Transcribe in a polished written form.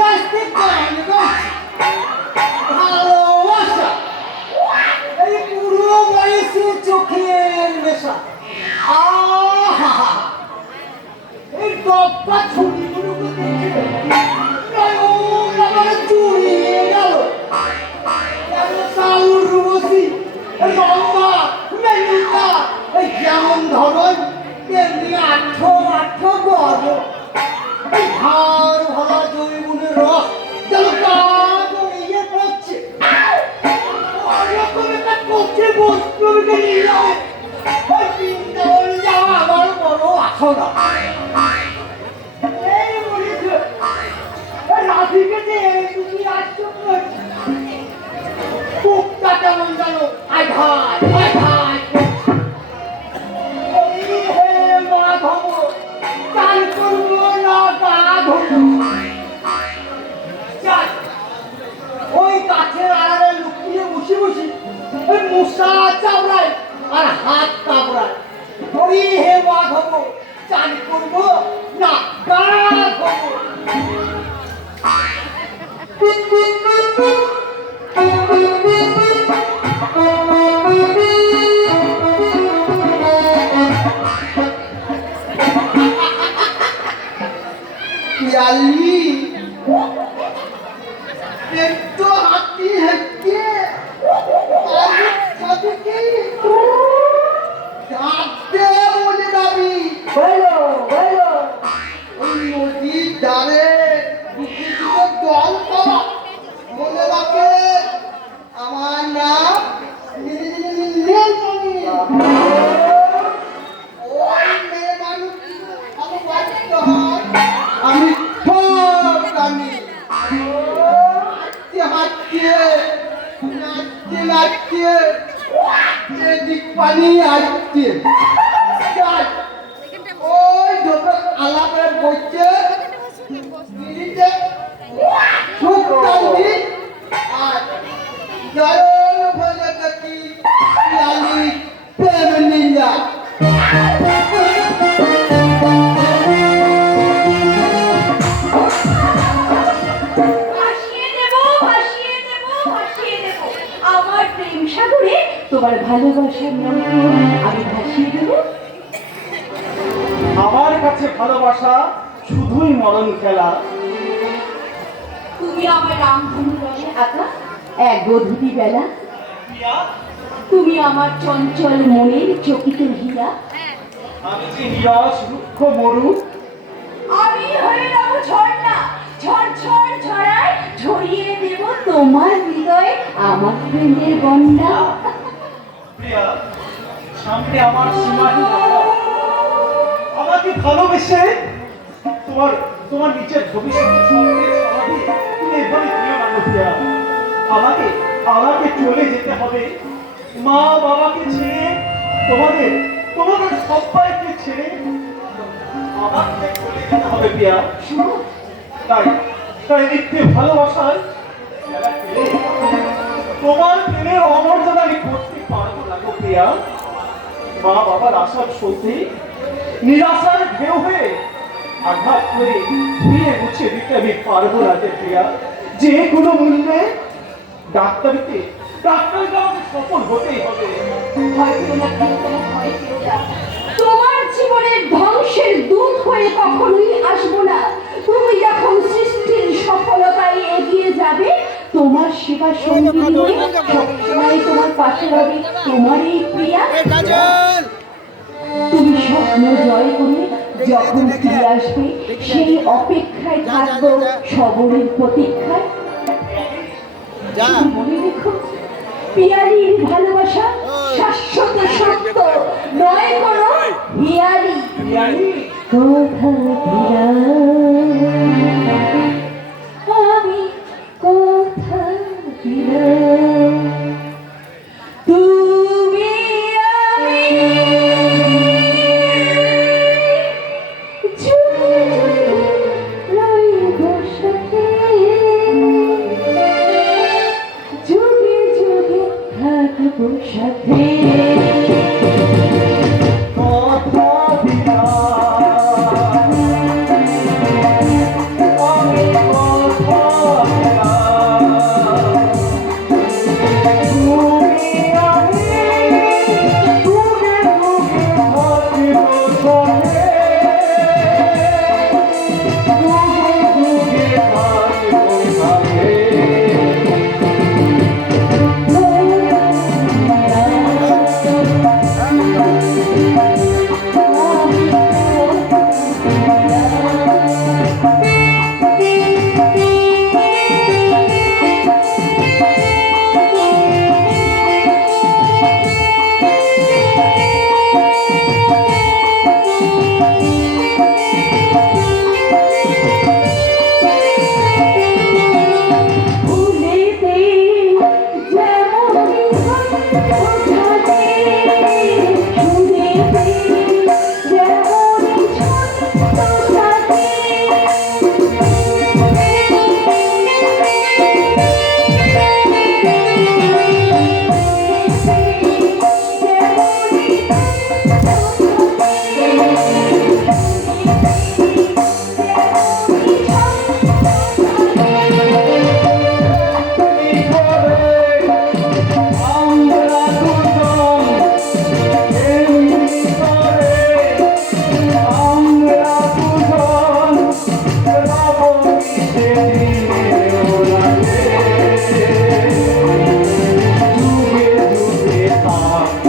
নাচতে গান গাইছে ভালোবাসা এই পুরো বয়সে চোখের নেশা আহা এই ডব্বা ছবিগুলোকে দেখে নয়ন আমার জুড়িয়ে গেল যেন সাউর রুবসী রম্ভা মেনকা এই যেমন ধরন তেমনি আঠো আঠো গর্ব এই হাড় ভরা জৈবনের রস যেন গা জড়িয়ে পড়ছে ওরকম একটা করছে বস্তুকে নিয়ে যাবে ওই বৃন্দাবন যাওয়া আমার বড় আসনা এই বলেছে রাধিকে যে তুমি আশ্চর্য কুকটা কেমন জানো আয় ভাই হে মাধব চাল করবো না গা ধরবো ওই গাছের আড়ালে লুকিয়ে বসে বসে ওই মশা চাবড়ায় আর হাত কাবড়ায় হরি হে মাধব চাল করবো না গা ধরবো पियाली एक तो आती है के सबके जाते बोले दाबी बोलो ওই নদী ধারে দুটো দল পাওয়া বলে রাখে আমার নাম নীলমণি ওই মেয়ে মানুষ ভালো বাচ্চা হয় আমি খুব জানি হাঁটতে নাচতে এদিক পানি আসছে ওই যখন আলাপে বসছে খুব টানি আর জয়ন বলে দেখি পিয়ালি প্রেম নিন্দা তোমার ভালোবাসার মন্ত্র আমি ভাসিয়ে দেব আমার কাছে ভালোবাসা শুধুই মরণ খেলা তুমি আমার রামধনু রঙে আঁকা এক গধূলি বেলা প্রিয়া, তুমি আমার চঞ্চল মনের চকিত হীরা আমি যে নিরাশ রুক্ষ মরু আমি হয়ে যাবো ঝর্ণা ঝরঝর ঝরায় ঝরিয়ে দেব তোমার হৃদয়ে আমার প্রেমের বন্যা প্রিয়া, সামনে আমার সীমাহীন আশা। আমাকে ভালোবেসে তোমার নিজের ভবিষ্যতের স্বপ্নের সমাধি তুমি এভাবে দিও না গো প্রিয়া। আমাকে চলে যেতে হবে মা বাবাকে ছেড়ে তোমাদের সবাইকে ছেড়ে আমাকে চলে যেতে হবে প্রিয়া। তাই নিত্যে ভালোবাসায় তোমার প্রেমের অমর্যাদা আমি করতে পারবো না গো প্রিয়া। মা বাবার আশার সত্যি নিরাশার ঢেউ হয়ে আঘাত করে ধুয়ে মুছে দিতে আমি পারবো না যে প্রিয়া। যে কোনো মূল্যে ডাক্তারিতে আমাকে সফল হতেই হবে। তোমার জীবনের ধ্বংসের দূত হয়ে কখনোই আসবো না। তুমি যখন সৃষ্টির সফলতায় এগিয়ে যাবে তোমার সেবা সঙ্গী হয়ে সবসময় তোমার পাশে হবে তোমার এই প্রিয়া। তুমি স্বপ্ন জয় করে যখন ফিরে আসবে সেই অপেক্ষায় থাকবো সবরের প্রতীক্ষায়। মনে রেখো পিয়ালির ভালোবাসা শাশ্বত সত্য নয় কোনো হিয়ালি কোথা আমি কোথা তুমি আমি রইব সাথে যুগে যুগে থাকবো সাথে। ভুলেতে যেমন ওঠাতে শুনেতে যেমন ছন্দ থাকে আমরা দুজন এমনি করে আমরা দুজন রব সেদিনের ওলাতে যুগে যুগে থাকবো